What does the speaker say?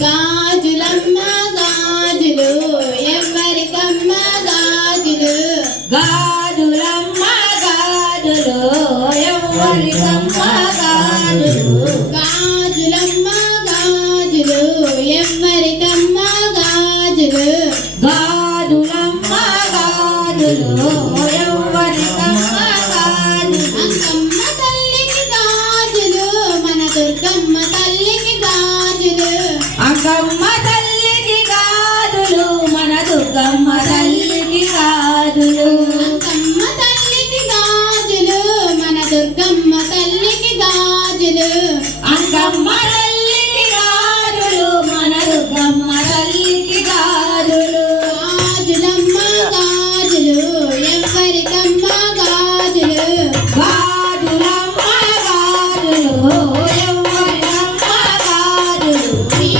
గాజులమ్మ గాజులు ఎవరికమ్మ గాజులు గాజులమ్మ గాజులు ఎవరికమ్మ గాజులు గాజులమ్మ గాజులు ఎవరికమ్మ గాజులు గాజులమ్మ గాజులు ఎవరికమ్మ గాజులు అంకమ్మ తల్లికి గాజులు మన దుర్గమ్మ తల్లికి గాజులు అంకమ్మ తల్లికి గాజులు మన దుర్గమ్మ తల్లికి గాజులు అంకమ్మ తల్లికి గాజులు మన దుర్గమ్మ తల్లికి గాజులు అంకమ్మ తల్లికి గాజులు మన దుర్గమ్మ తల్లికి గాజులు గాజులమ్మ గాజులు ఎవరికమ్మ గాజులు గాజులమ్మ గాజులు ఎవరికమ్మ గాజులు శ్రీ